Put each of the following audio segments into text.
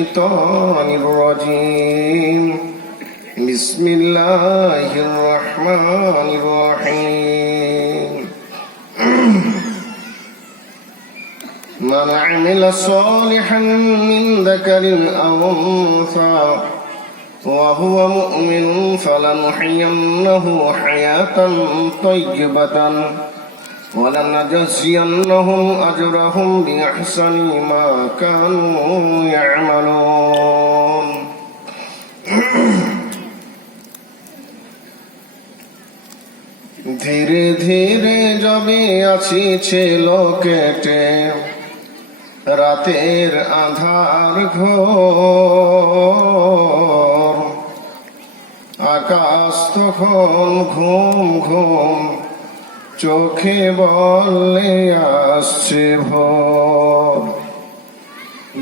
الشيطان الرجيم بسم الله الرحمن الرحيم من عمل صالحا من ذكر أو أنثى وهو مؤمن فلنحيينه حياة طيبة ولنجزينهم أجرهم بأحسن ما كانوا يعملون ধীরে ধীরে যবে আসিছে কেটে রাতের আঁধার ঘোর আকাশ তখন ঘুম ঘুম চোখে বলে আসছে ভোর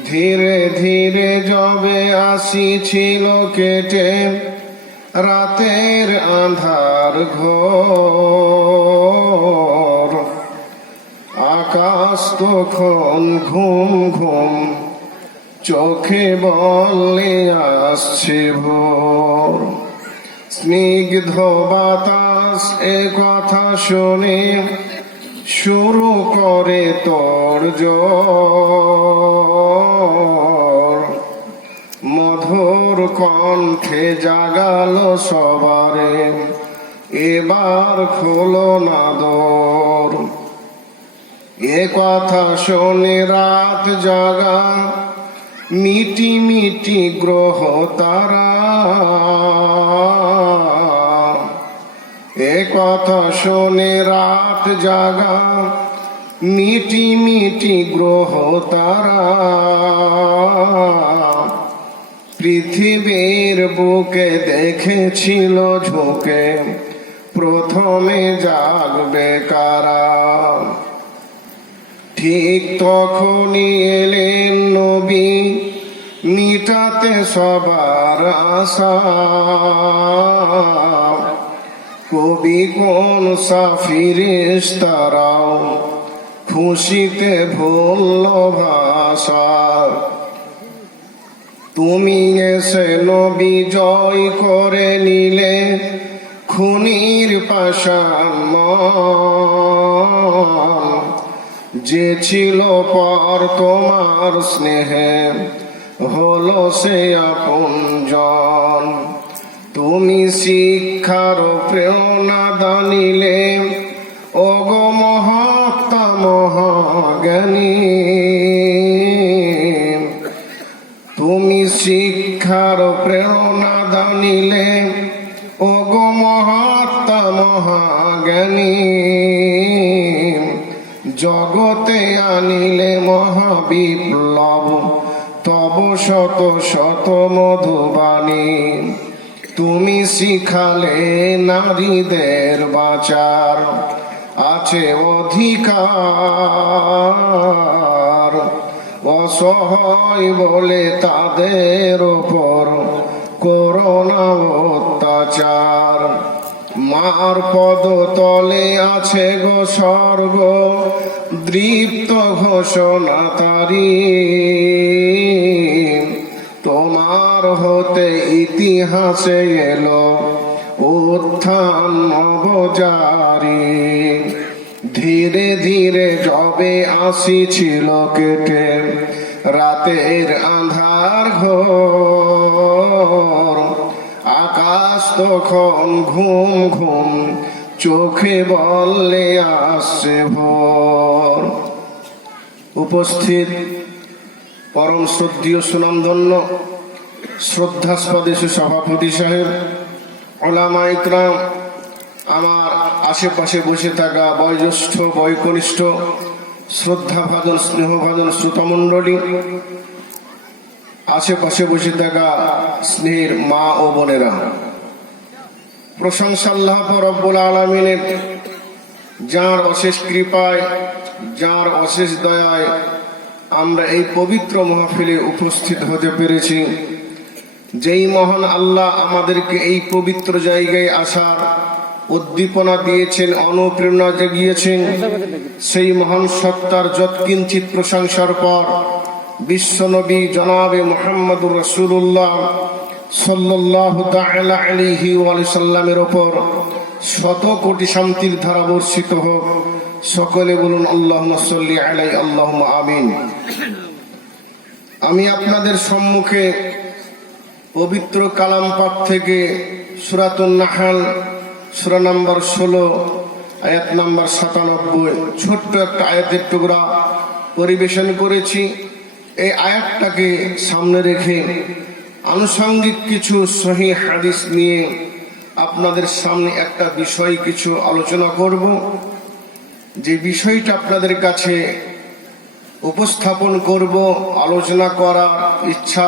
ধীরে ধীরে যবে আসিছিল কেটে রাতের আঁধার ঘোর আকাশ তখন ঘুম ঘুম চোখে বলে আসছে ভোর স্নিগ্ধ বাতাস এ কথা শুনে শুরু করে তোড়জোড় মধুর কণ্ঠে জাগালো সবারে এবার খোলো না দোর এ কথা শুনে রাত জাগা মিটি মিটি গ্রহ তারা এ কথা শুনে রাত জাগা মিটি মিটি গ্রহ তারা পৃথিবীর বুকে দেখেছিল ঝুঁকে প্রথমে জাগবে কারা ঠিক তখনই এলেন নবী মিটাতে সবার আশা কবি কোন ফেরেশতারাও খুশিতে ভুলল ভাষা তুমি এসে নবী জয় করে নিলে খুনির পাষাণ যে ছিল পর তোমার স্নেহে হলো সে আপনজন তুমি শিক্ষার প্রেরণা দানিলে ওগো মহাত্মা মহাজ্ঞানী তুমি শিক্ষার প্রেরণা দানিলে ওগো মহাত্মা মহাজ্ঞানী জগতে আনিলে মহাবিপ্লব তব শত শত মধুবাণী তুমি শিখালে নারীদের বাঁচার আছে অধিকার অসহায় বলে তাদের ওপর করোনা অত্যাচার মার পদ তলে আছে গো স্বর্গ দৃপ্ত ঘোষণা তারি তোমার হতে ইতিহাসে এলো উত্থান নবজারি ধীরে ধীরে যবে আসিছিল কেটে রাতের আঁধার ঘোর আকাশ তখন ঘুম ঘুম চোখে বললে আসছে ভোর উপস্থিত পরম শ্রদ্ধেয় সুনামধন্য শ্রদ্ধাস্পদে সভাপতি সাহেব ওলামা ইকরাম আমার আশেপাশে বসে থাকা বয়োজ্যেষ্ঠ বয়কনিষ্ঠ শ্রদ্ধাভাজন স্নেহভাজন শ্রোতামণ্ডলী আশেপাশে বসে থাকা স্নেহের মা ও বোনেরা প্রশংসা আল্লাহ রব্বুল আলামিনের যার অশেষ কৃপায় যার অশেষ দয়ায় আমরা এই পবিত্র মাহফিলে উপস্থিত হতে পেরেছি যেই মহান আল্লাহ আমাদেরকে এই পবিত্র জায়গায় আসার উদ্দীপনা দিয়েছেন, অনুপ্রেরণা জাগিয়েছেন, সেই মহান সত্তার যৎকিঞ্চিত প্রশংসার পর বিশ্বনবী জনাবে মুহাম্মদুর রাসূলুল্লাহ সাল্লাল্লাহু তাআলা আলাইহি ওয়া সাল্লামের উপর শত কোটি শান্তির ধারা বর্ষিত হোক। সকলে বলুন আল্লাহুম্মা সাল্লি আলাইহি, আল্লাহুম্মা আমিন। আমি আপনাদের সম্মুখে পবিত্র কালাম পাক থেকে সূরাতুন নাহল সূরা নাম্বার 16 আয়াত নাম্বার 97 ছোট্ট একটা আয়াতের টুকরা পরিবেশন করেছি। এই আয়াতটাকে সামনে রেখে আনুষঙ্গিক কিছু সহিহ হাদিস নিয়ে আপনাদের সামনে একটা বিষয় কিছু আলোচনা করব। যে বিষয়টা আপনাদের কাছে উপস্থাপন করব, আলোচনা করার ইচ্ছা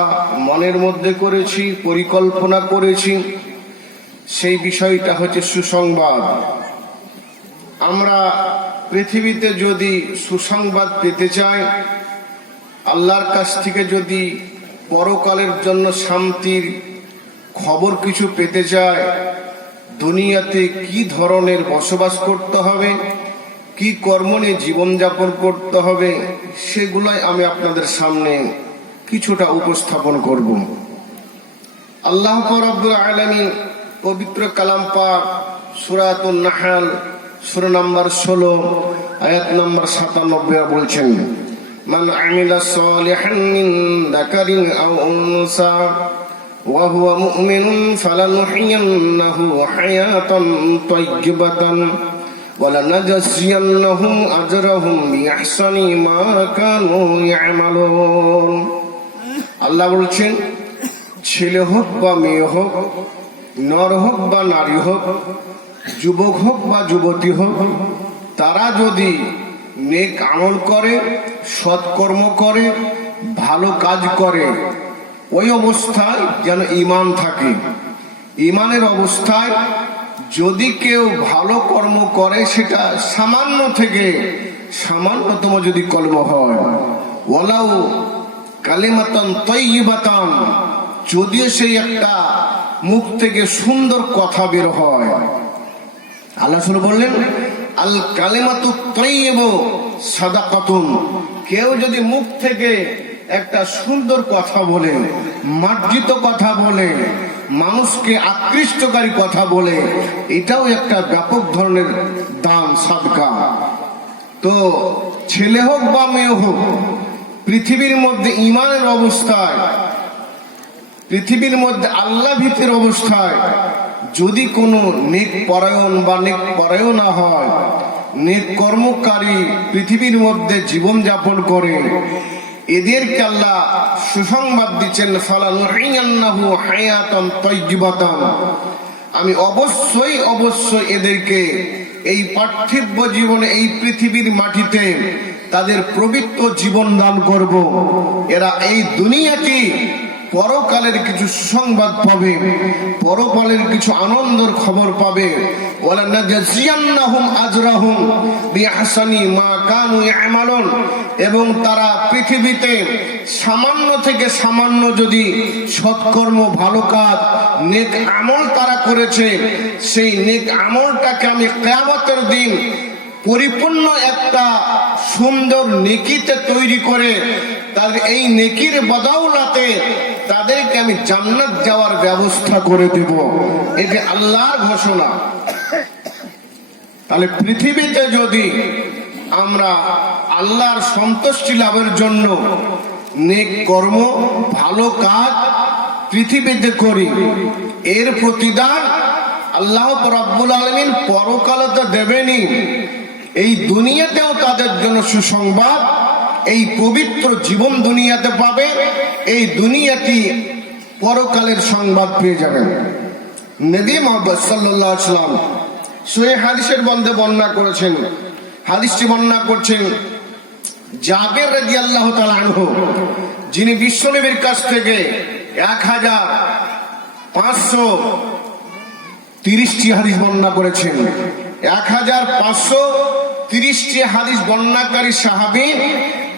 মনের মধ্যে করেছি, পরিকল্পনা করেছি। সেই বিষয়টা হচ্ছে সুসংবাদ। আমরা পৃথিবীতে যদি সুসংবাদ পেতে চাই, আল্লাহর কাছ থেকে যদি পরকালের জন্য শান্তির খবর কিছু পেতে চাই, দুনিয়াতে কি ধরনের বসবাস করতে হবে, কি কর্ম নিয়ে জীবনযাপন করতে হবে, সেগুলাই আমি আপনাদের সামনে কিছুটা উপস্থাপন করব। আল্লাহ রাব্বুল আলামিন পবিত্র কালাম পাক সূরাতুন নাহল সূরা নাম্বার 16 আয়াত নাম্বার 97 বলছেন, মান আমিলা সালিহান মিন যাকারিন আও উনসা ওয়া হুয়া মুমিনুন ফালানুহইয়ান্নাহু হায়াতান তাইয়্যিবাতান ওয়া লানাজজিয়ান্নাহুম আজরাহুম বিআহসানি মা কানু ইয়ামালুন। আল্লাহ বলছেন, ছেলে হোক বা মেয়ে হোক, নর হোক বা নারী হোক, যুবক হোক বা যুবতী হোক, তারা যদি নেক আমল করে, সৎকর্ম করে, ভালো কাজ করে, ওই অবস্থায় যেন ঈমান থাকে। ঈমানের অবস্থায় যদি কেউ ভালো কর্ম করে, সেটা সামান্য থেকে সামান্যতম যদি কর্ম হয়, ওয়ালাউ কালিমাতান তাইয়্যিবাতান, যদিও সেই একটা মুখ থেকে সুন্দর কথা বের হয়। আল্লাহ শুনে বললেন, আল কালিমাতু তাইয়্যিবু সাদাকাতুন, কেউ যদি মুখ থেকে একটা সুন্দর কথা বলে, মার্জিত কথা বলে, মানুষকে আকৃষ্টকারী কথা বলে, এটাও একটা ব্যাপক ধরনের দান, সাদকা। তো ছেলে হোক বা মেয়ে হোক, পৃথিবীর মধ্যে ঈমানের অবস্থায়, পৃথিবীর মধ্যে আল্লাহ ভীতির অবস্থায় যদি কোনো নেক পরায়ণ বা নেক পরায়ণা হয়, নেক কর্মকারী পৃথিবীর মধ্যে জীবন যাপন করে, এদেরকে আল্লাহ সুসংবাদ দিচ্ছেন, ফালানুহইয়ান্নাহু হায়াতান তাইয়্যিবাতান, আমি অবশ্যই অবশ্যই এদেরকে এই পার্থিব জীবনে, এই পৃথিবীর মাটিতে তাদের পবিত্র জীবন দান করব। এরা এই দুনিয়াতে পরকালের কিছু সুসংবাদ পাবে, পরকালের কিছু আনন্দের খবর পাবে। ওয়ালা নাজজিয়ান্নাহুম আজরাহুম বিআহসানি মা কানু ইয়ামালুন, এবং তারা পৃথিবীতে সামান্য থেকে সামান্য যদি সৎকর্ম, ভালো কাজ, নেক আমল তারা করেছে, সেই নেক আমলটাকে আমি কিয়ামতের দিন পরিপূর্ণ একটা সুন্দর নেকিতে তৈরি করে তাদের এই নেকির বদৌলতে তাদেরকে আমি জান্নাত যাওয়ার ব্যবস্থা করে দেব। এটা আল্লাহর ঘোষণা। তাহলে পৃথিবীতে যদি আমরা আল্লাহর সন্তুষ্টি লাভের জন্য নেক কর্ম, ভালো কাজ পৃথিবীতে করি, এর প্রতিদান আল্লাহ রাব্বুল আলামিন পরকালে তো দেবেনই, এই দুনিয়াতেও তাদের জন্য সুসংবাদ, এই পবিত্র জীবন দুনিয়াতে পাবে, এই দুনিয়াটি পরকালের সংবাদ পেয়ে যাবেন। নবী মুহাম্মদ সাল্লাল্লাহু আলাইহি ওয়াসাল্লাম সহিহ হাদিসের মধ্যে বর্ণনা করেছেন, হাদিসটি বর্ণনা করছেন জাবের রাদিয়াল্লাহু তাআলা আনহু, যিনি বিশ্বনবীর কাছ থেকে 1530টি হাদিস বর্ণনা করেছেন। 1530টি হাদিস বর্ণনাকারী সাহাবী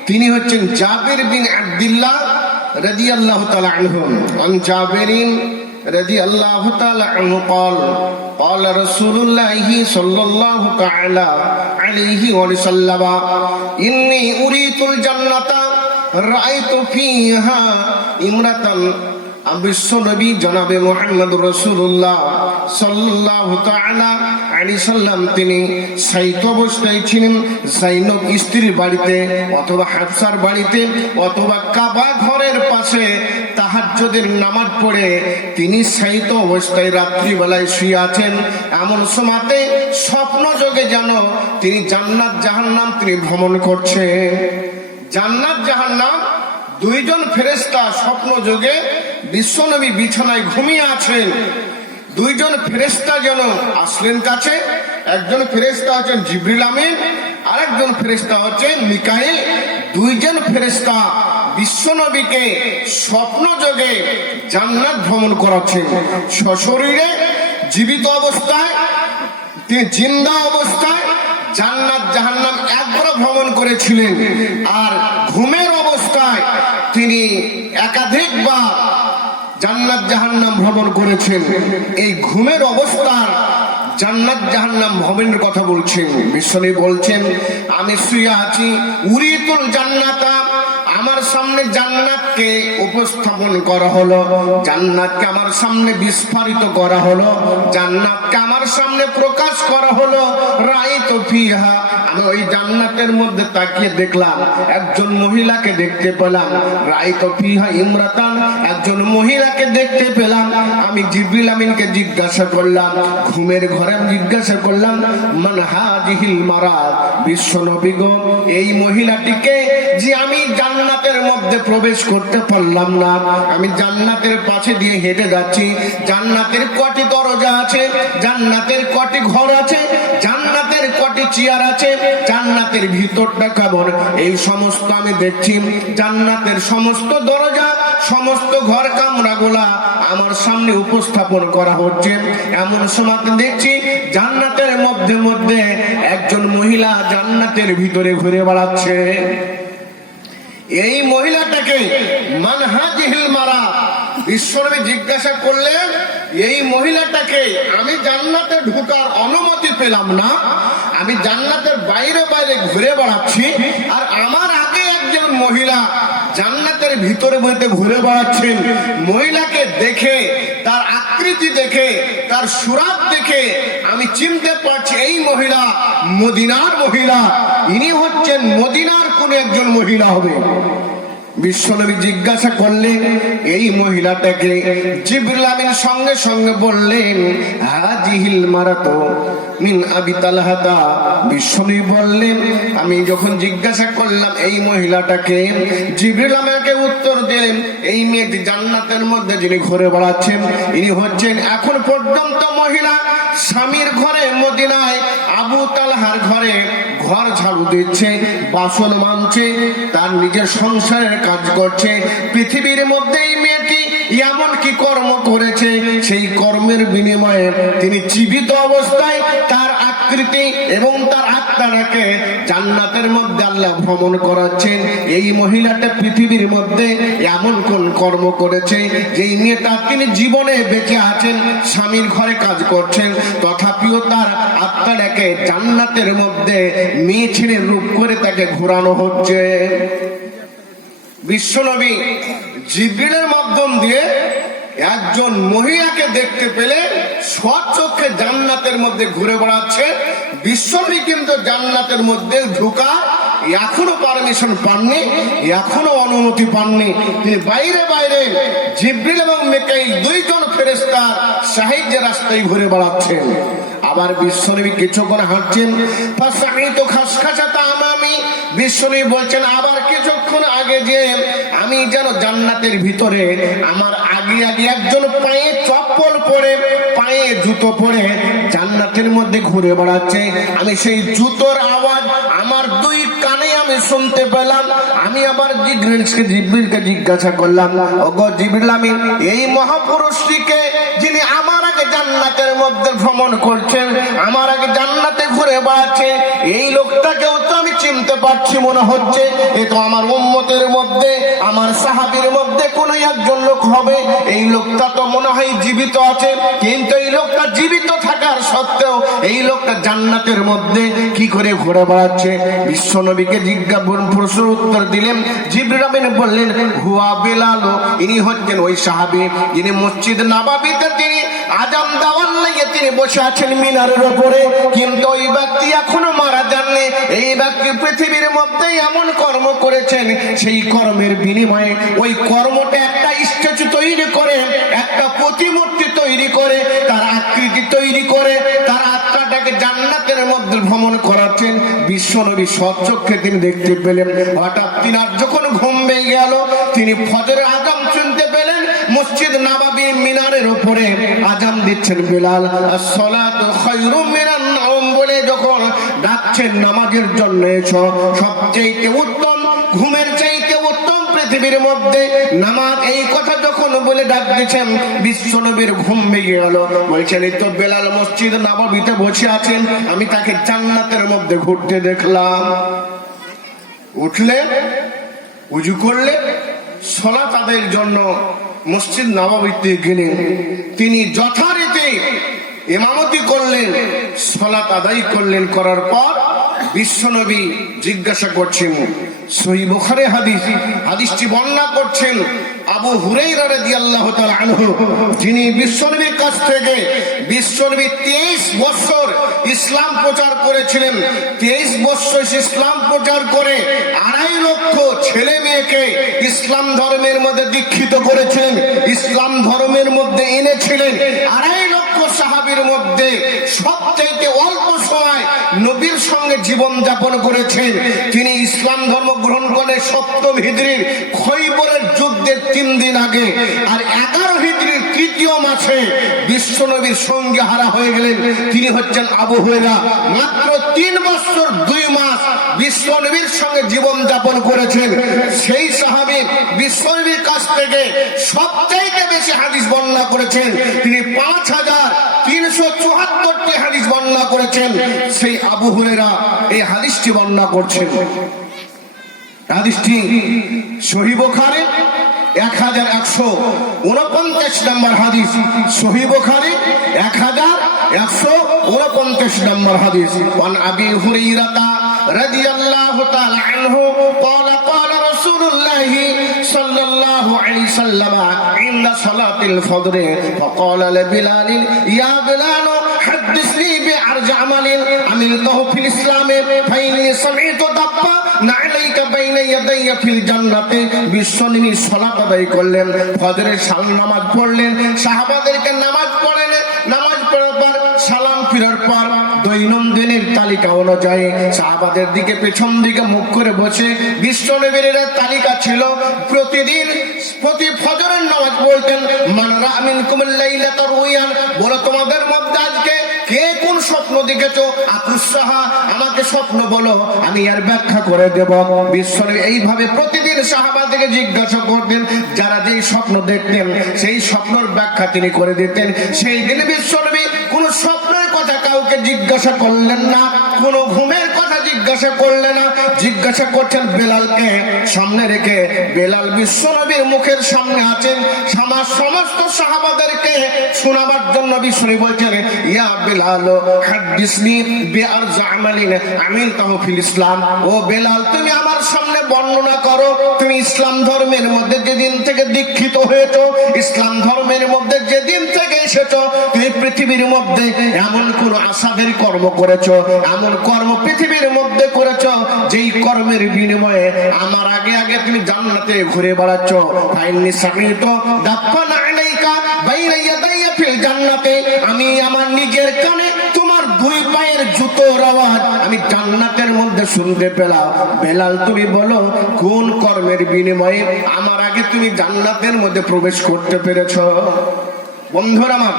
তিনি হচ্ছেন জাবের বিন আব্দুল্লাহ রাদিয়াল্লাহু তাআলা আনহু। আন জাবেরিন রাদিয়াল্লাহু তাআলা আনহু قال قال رسول الله صلى الله تعالى عليه وسلم إني أريت الجنة রাআইতু ফিহা ইমরাতান, বিশ্ব নবী জনাবে মুহাম্মদ রাসূলুল্লাহ সাল্লাল্লাহু তাআলা আলাইহি সাল্লাম তিনি শায়িত অবস্থায় ছিলেন যায়নব স্ত্রীর বাড়িতে অথবা হাফসার বাড়িতে অথবা কাবা ঘরের পাশে তাহাজ্জুদের নামাজ পড়ে তিনি শায়িত অবস্থায় রাত্রিবেলায় শুয়ে আছেন। এমন সময়তে স্বপ্ন যোগে যেন তিনি জান্নাত জাহান্নাম তিনি ভ্রমণ করছেন। জান্নাত জাহান্নাম দুইজন ফেরেশতা স্বপ্ন যোগে বিশ্বনবী বিছানায় ঘুমিয়ে আছেন। দুইজন ফেরেশতা যেন আসলেন কাছে। একজন ফেরেশতা হচ্ছেন জিবরিল আমিন, আরেকজন ফেরেশতা হচ্ছেন মিকাইল। দুইজন ফেরেশতা বিশ্বনবীকে স্বপ্ন যোগে জান্নাত ভ্রমণ করাচ্ছেন। সশরীরে জীবিত অবস্থায় তিনি জিন্দা অবস্থায় জান্নাত জাহান্নাম একবার ভ্রমণ করেছিলেন, আর ঘুমের অবস্থায় তিনি একাধিকবার জান্নাত জাহান্নাম ভ্রমণ করেছেন। এই ঘুমের অবস্থার জান্নাত জাহান্নাম ভ্রমণের কথা বলছেন। বিশ্বনবী বলছেন, আমি শুয়ে আছি, উরিতুল জান্নাতা, আমার সামনে জান্নাতকে উপস্থাপন করা হলো, জান্নাতকে আমার সামনে বিস্ফারিত করা হলো, জান্নাতকে আমার সামনে প্রকাশ করা হলো। রাআইতু ফিহা, আমি ওই জান্নাতের মধ্যে তাকিয়ে দেখলাম একজন মহিলাকে দেখতে পেলাম। রাআইতু ফিহা ইমরাতান, একজন মহিলাকে দেখতে পেলাম। আমি জিবরিল আমিনকে জিজ্ঞাসা করলাম, ঘুমের ঘরে জিজ্ঞাসা করলাম, মান হাযিহিল মারাত, বিশ্ব নবী গো, এই মহিলাটিকে যে আমি জান্নাতের মধ্যে প্রবেশ করতে পারলাম না, আমি জান্নাতের পাশে দিয়ে হেঁটে যাচ্ছি, জান্নাতের কটি দরজা আছে, জান্নাতের কটি ঘর আছে, জান্নাতের কটি চেয়ার আছে, জান্নাতের ভিতরটা কেমন, এই সমস্ত আমি দেখছি। জান্নাতের সমস্ত দরজা, সমস্ত ঘর কামরাগুলা আমার সামনে উপস্থাপন করা হচ্ছে। এমন সময় দেখছি জান্নাতের মধ্যে মধ্যে একজন মহিলা জান্নাতের ভিতরে ঘুরে বেড়াচ্ছে। এই মহিলাটাকে মান হাযিহিল মারাত, বিশ্বনবী জিজ্ঞাসা করলেন, এই মহিলাটাকে আমি জান্নাতে ঢোকার অনুমতি পেলাম না, আমি জান্নাতের বাইরে বাইরে ঘুরে বেড়াচ্ছি, আর আমার আগে একজন মহিলা জান্নাতের ভিতরে বইতে ঘুরে বেড়াচ্ছেন। মহিলাকে দেখে, তার আকৃতি দেখে, তার সুরাত দেখে আমি চিনতে পারছি এই মহিলা মদিনার মহিলা, ইনি হচ্ছেন মদিনার কোন একজন মহিলা হবে। বিশ্বনবী জিজ্ঞাসা করলেন এই মহিলাটাকে, জিবরিল আমিন সঙ্গে সঙ্গে বললেন, হাযিহিল মারাতু মিন আবি তালহাতা। বিশ্বনবী বললেন, আমি যখন জিজ্ঞাসা করলাম এই মহিলাটাকে, জিবরিল আমাকে উত্তর দিলেন, এই মেয়েটি জান্নাতের মধ্যে যিনি ঘুরে বেড়াচ্ছেন ইনি হচ্ছেন এখন পর্যন্ত মহিলা স্বামীর ঘরে মদিনায় আবু তালহার ঘরে ঘর ঝাড়ু দিচ্ছে, বাসন মাজছে, তার নিজের সংসারের কাজ করছে। পৃথিবীর মধ্যে এই মেয়েটি এমন কি কর্ম করেছে, সেই কর্মের বিনিময়ে তিনি জীবিত অবস্থায় তার আকৃতি এবং তার আত্মাটাকে জান্নাতের মধ্যে আল্লাহ ভ্রমণ করাচ্ছেন। এই মহিলাটা পৃথিবীর মধ্যে এমন কোন কর্ম করেছে যেই মেয়েটা তিনি জীবনে বেঁচে আছেন, স্বামীর ঘরে কাজ করছেন, তথাপিও তার আত্মাটাকে জান্নাতের মধ্যে মেয়ে ছেলে রূপ করে তাকে ঘোরানো হচ্ছে। বিশ্বনবী জিবরিলের মাধ্যম দিয়ে একজন মহিলাকে দেখতে পেলে স্বচক্ষে জান্নাতের মধ্যে ঘুরে বেড়াচ্ছে। বিশ্বনবী কিন্তু জান্নাতের মধ্যে ঢোকা এখনো পারমিশন পাননি, এখনো অনুমতি পাননি। তিনি বাইরে বাইরে জিবরিল এবং মিকাইল দুইজন ফেরেশতার সাহায্যে রাস্তায় ঘুরে বেড়াচ্ছেন। আবার বিশ্বনবী কিছুক্ষণ হাঁটছেন, ফাসাইতু খাসখাসাতা আমামি, বিশ্বনবী বলছেন আবার কিছুক্ষণ আগে যে আমি যেন জান্নাতের ভিতরে আমার আগে আগে একজন পায়ে চপ্পল পরে, পায়ে জুতো পরে জান্নাতের মধ্যে ঘুরে বেড়াচ্ছে। আমি সেই জুতোর আওয়াজ আমার দুই কানে আমি শুনতে পেলাম। আমি আবার জিবরিলকে জিজ্ঞাসা করলাম, ওগো জিবরিল আমিন, এই মহাপুরুষটিকে যিনি আমার আগে জান্নাতের মধ্যে ভ্রমণ করছেন, আমার আগে জান্নাতে ঘুরে বেড়াচ্ছে, এই লোকটাকেও তো আমি চিনতে পারছি মনে হচ্ছে, এ তো আমার উম্মতের মধ্যে, আমার সাহাবীর মধ্যে কোন একজন লোক হবে। এই লোকটা তো মনে হয় জীবিত আছে, কিন্তু এই লোক লোকটা জীবিত থাকার সত্ত্বেও এই লোকটা জান্নাতের মধ্যে কি করে ঘুরে বেড়াচ্ছে? বিশ্বনবীকে প্রশ্নের উত্তর দিলেন। জিবরিল আমিন বললেন, হুয়া বেলাল, ইনি হচ্ছেন ওই সাহাবী যিনি মসজিদ নববীতে তিনি আযান দেওয়ার লাগে তিনি বসে আছেন মিনারের উপরে, কিন্তু ওই ব্যক্তি এখনো মারা যাননি। এই ব্যক্তি পৃথিবীর মধ্যে এমন কর্ম করেছেন, সেই কর্মের বিনিময়ে ওই কর্মটা একটা স্ট্যাচু তৈরি করে, একটা প্রতিমূর্তি তৈরি করে, তার আকৃতি তৈরি করে, তার আত্মাটাকে জান্নাতের মধ্যে ভ্রমণ করাচ্ছেন। বিশ্বনবী সচক্ষে তিনি দেখতে পেলেন। হঠাৎ তিনার যখন ঘুম ভেঙে গেল, তিনি ফজরের আযান শুনতে পেলেন। মসজিদ নববী মিনারের উপরে আযান দিচ্ছেন বেলাল, as-salatu খায়রুম মিনান নাওম বলে যখন ডাকছেন নামাজের জন্য এসো। সবচেয়ে উত্তম, ঘুমের চাইতে উত্তম পৃথিবীর মধ্যে নামাজ, এই কথা যখন বলে ডাক দিচ্ছেন, বিশ্বনবীর ঘুম ভেঙে গেল। বলছেন, এই তো বেলাল মসজিদ নববীতে বসে আছেন, আমি তাকে জান্নাতের মধ্যে ঘুরতে দেখলাম। উঠলে, উজু করলে, সালাত আদায়ের জন্য মসজিদ নববীতে গেলেন। তিনি যথারীতি ইমামতি করলেন, সালাত আদায় করলেন। করার পর বিশ্বনবী জিজ্ঞাসা করছেন, সহিহ বুখারী হাদিস, হাদিসটি বর্ণনা করছেন আবু হুরায়রা রাদিয়াল্লাহু তাআলা আনহু, যিনি বিশ্বনবীর কাছ থেকে বিশ্বনবী 23 বছর ইসলাম প্রচার করেছিলেন। 23 বছর ইসলাম প্রচার করে 2.5 লক্ষ ছেলে মেয়েকে ইসলাম ধর্মের মধ্যে দীক্ষিত করেছিলেন, ইসলাম ধর্মের মধ্যে এনেছিলেন। 2.5 লক্ষ সাহাবীর মধ্যে সবচেয়ে অল্প সময় নবীর সঙ্গে জীবন যাপন করেছেন। তিনি ইসলাম ধর্ম গ্রহণ করে 7ম হিজরির খৈবরের যুদ্ধের 3 দিন আগে, আর 11 হিজরির 3য় মাসে বিশ্বনবীর সঙ্গে হারা হয়ে গেলেন। তিনি হচ্ছেন আবু হুরায়রা। মাত্র 3 বছর 2 মাস বিশ্বনবীর সঙ্গে জীবন যাপন করেছেন। সেই সাহাবী বিশ্বনবীর কাছ থেকে সবচেয়ে বেশি হাদিস বর্ণনা করেছেন। তিনি 5374টি হাদিস বর্ণনা করেছেন। সেই আবু হুরায়রা এই হাদিসটি বর্ণনা করছেন। হাদিসটি সহিহ বুখারী 1149 নম্বর হাদিস, সহিহ বুখারী 1149 নম্বর হাদিস। ওয়ান আবি হুরায়রা রাদিয়াল্লাহু তাআলা আনহু قال قال رسول الله صلى الله عليه وسلم عند صلاة الفجر فقال لبلال يا بلال حدثني بأرج عمل عملته في الإسلام فإني سمعت دبا نعليك بين يدي في الجنة। বিশ্বনবী সালাত আদায় করলেন, ফজরের নামাজ পড়লেন, সাহাবাদেরকে নামাজ পড়েন, নামাজ পড়ার পর সালাম ফিরার পর দৈনন্দিনের তালিকা অনুযায়ী সাহাবাদের দিকে পেছন দিকে মুখ করে বসে বিশ্বনবীর তালিকা ছিল। প্রতিদিন প্রতি ফজরের নামাজ বলতেন, মান রাআ মিনকুমুল লাইলাতা রুয়ান, বলো তোমাদের মধ্যে আজকে কে কোন স্বপ্ন দেখেছো? আকুসাহা, আমাকে স্বপ্ন বলো, আমি এর ব্যাখ্যা করে দেব। বিশ্বনবী এইভাবে প্রতিদিন সাহাবাদেরকে জিজ্ঞাসা করতেন, যারা যেই স্বপ্ন দেখতেন সেই স্বপ্নের ব্যাখ্যা তিনি করে দিতেন। সেই দিন বিশ্বনবী কোন স্বপ্নের কথা কাউকে জিজ্ঞাসা করলেন না, কোন ঘুমের কথা জিজ্ঞাসা করলেন না। জিজ্ঞাসা করছেন বেলালকে সামনে রেখে। বেলাল বিশ্বনবীর মুখের সামনে আছেন, সমস্ত সাহাবাদেরকে শোনাবার জন্য বিশ্বনবী বলছেন, ইয়া বেলাল হাদিসনি বিআরজি আমালিন আমিলতাহু ফিল ইসলাম। ও বেলাল, তুমি আমার সামনে বর্ণনা করো, তুমি ইসলাম ধর্মের মধ্যে যেদিন থেকে দীক্ষিত হয়েছো, ইসলাম ধর্মের মধ্যে যেদিন থেকে এসেছো, তুমি পৃথিবীর মধ্যে এমন কোন আসাদের কর্ম করেছো, এমন কর্ম পৃথিবীর মধ্যে করেছো যেই কর্মের বিনিময়ে আমার আগে আগে তুমি জান্নাতে ঘুরে বেড়াচ্ছ। ফাইন্নি সামিতু দাফানা আলাইকা বাইনা ইয়াদাইয়া ফিল জান্নাতে, আমি আমার নিজের কানে তোমার 2 পায়ের জুতোর আওয়াজ আমি জান্নাতের মধ্যে শুনতে পেলাম। বেলাল, তুমি বলো কোন কর্মের বিনিময়ে আমার আগে তুমি জান্নাতের মধ্যে প্রবেশ করতে পেরেছো? বন্ধুরা আমার,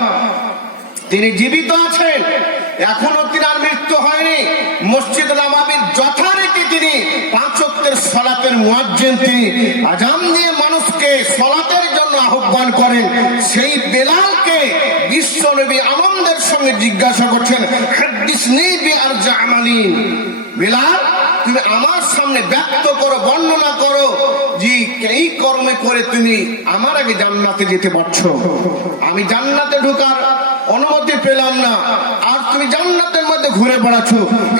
তিনি জীবিত আছেন, এখনো তিনার মৃত্যু হয়নি। মসজিদ নববীর যথারীতি তিনি 5 ওয়াক্তের সালাতের মুয়াজ্জিন, তিনি আযান দিয়ে মানুষকে সালাতের জন্য আহ্বান করেন। সেই বেলালকে বিশ্বনবী আনন্দের সঙ্গে জিজ্ঞাসা করছেন, হাদিসনি বিআরজি আমালিন, বেলাল তুমি আমার সামনে ব্যক্ত করো, বর্ণনা করো যে এই কর্মে করে তুমি আমার আগে জান্নাতে যেতে পারছো। আমি জান্নাতে ঢোকার অনুমতি পেলাম না, আর তুমি জান্নাতের মধ্যে ঘুরে বেড়াচ্ছ,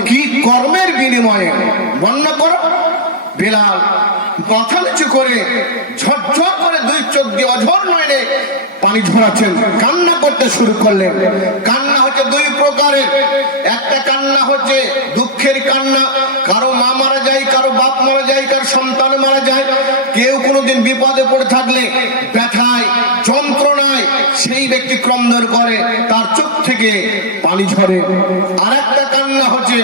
কি কর্মের বিনিময়ে বর্ণনা করো। বেলাল মাথা নিচু করে ঝরঝর করে দুই চোখ দিয়ে অঝর নয়নে পানি ঝরাচ্ছেন, কান্না করতে শুরু করলেন। কান্না হচ্ছে দুই প্রকারের, একটা কান্না হচ্ছে দুঃখের কান্না, কারো মা মারা যায়, কারো বাপ মারা যায়, কারো সন্তান মারা যায়, কেউ কোনোদিন বিপদে পড়ে থাকলে ব্যথায় যন্ত্রণায় সেই ব্যক্তি ক্রন্দন করে, তার চোখ থেকে পানি ঝরে। আর একটা কান্না হচ্ছে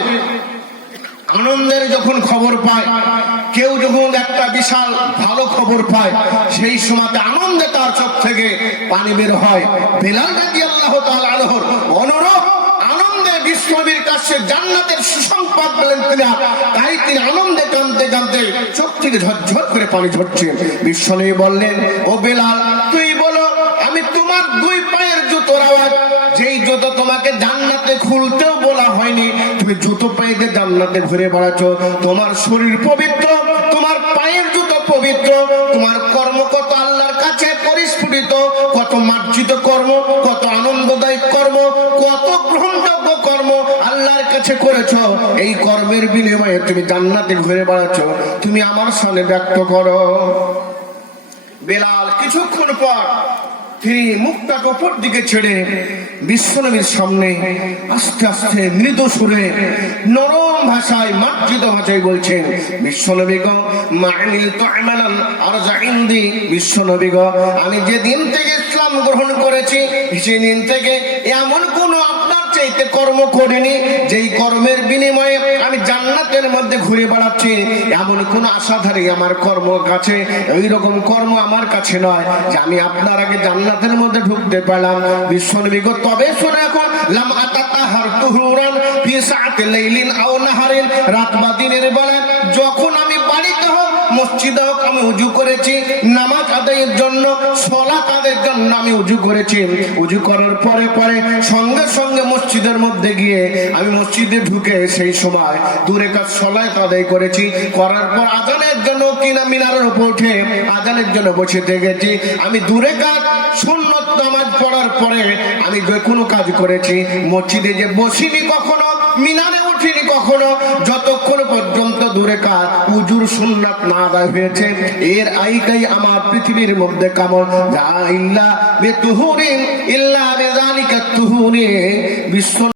আনন্দের যখন খবর পায়, কেউ যখন একটা বিশাল ভালো খবর পায়, সেই সময় আনন্দে তার চোখ থেকে পানি বের হয়। বেলাল রাদিয়াল্লাহু তাআলা আনহুর অনুরূপ আনন্দে বিশ্বনবীর কাছে জান্নাতের সুসংবাদ পেলেন তিনি, তাই তিনি আনন্দে কাঁদতে কাঁদতে চোখ থেকে ঝরঝর করে পানি ঝরছে। বিশ্বনবী বললেন, ও বেলাল, তুই বলো, আমি তোমার দুই পায়ের জুতোর আওয়াজ, যেই জুতো তোমাকে জান্নাতে খুলতেও বলা হয়নি, তুমি জুতো পায়ে দিয়ে জান্নাতে ঘুরে বেড়াচ্ছ, তোমার শরীর পবিত্র, তোমার পায়ের জুতো পবিত্র, তোমার কর্ম কত আল্লাহর কাছে পরিস্ফুটিত, কত মার্জিত কর্ম, কত আনন্দদায়ক কর্ম, কত গ্রহণযোগ্য কর্ম আল্লাহর কাছে করেছ, এই কর্মের বিনিময়ে তুমি জান্নাতে ঘুরে বেড়াচ্ছ, তুমি আমার সামনে ব্যক্ত করো। বেলাল কিছুক্ষণ পর তিনি মুখটাকে উপর দিকে ছেড়ে বিশ্বনবীর সামনে আস্তে আস্তে মৃদু সুরে নরম ভাষায় মার্জিত ভাষায় বলছেন, বিশ্বনবী গো, মানিল তো আমালান আরজা ইনদি, বিশ্বনবী গো, আমি যেদিন থেকে ইসলাম গ্রহণ করেছি সেই দিন থেকে এমন কোন আপনার চাইতে কর্ম করিনি যেই কর্মের বিনিময়ে আমি জান্নাতের মধ্যে ঘুরে বেড়াচ্ছি, এমন কোন আশাধারী আমার কর্ম কাছে, ওই রকম কর্ম আমার কাছে নয় যে আমি আপনার আগে জান্নাতের মধ্যে ঢুকতে পারলাম। বিশ্বনবী গো, তবে শুনে এখন লাম আতাতাহার তুহুরান ফি সাআতি লাইলিন আও নাহারিন, রাত বা দিনের বেলা যখন আমি বাড়িতে হোক মসজিদে হোক আমি উজু করেছি, নামাজ আদায়ের জন্য সালাত আদায়ের জন্য আমি উজু করেছি, উজু করার পরে পরে সঙ্গে সঙ্গে মসজিদের মধ্যে গিয়ে আমি মসজিদে ঢুকে সেই সময় দূরে কাজ সালাত আদায় করেছি, করার পর আজানের জন্য কিনা মিনারের উপর উঠে আজানের জন্য বসে থেকেছি, আমি দূরে কাজ সুন্নত নামাজ পড়ার পরে আমি যে কোনো কাজ করেছি, মসজিদে যে বসিনি কখনো, মিনারে উঠিনি কখনো, যতক্ষণ পর্যন্ত দূরে কাজ উজুর সুন্নাত না আদায় হয়েছে, এর আইকাই আমার পৃথিবীর মধ্যে কামল যা ইল্লা বিতুহুরিন ইল্লা বিযালিকা তুহুরি। বিশ্ব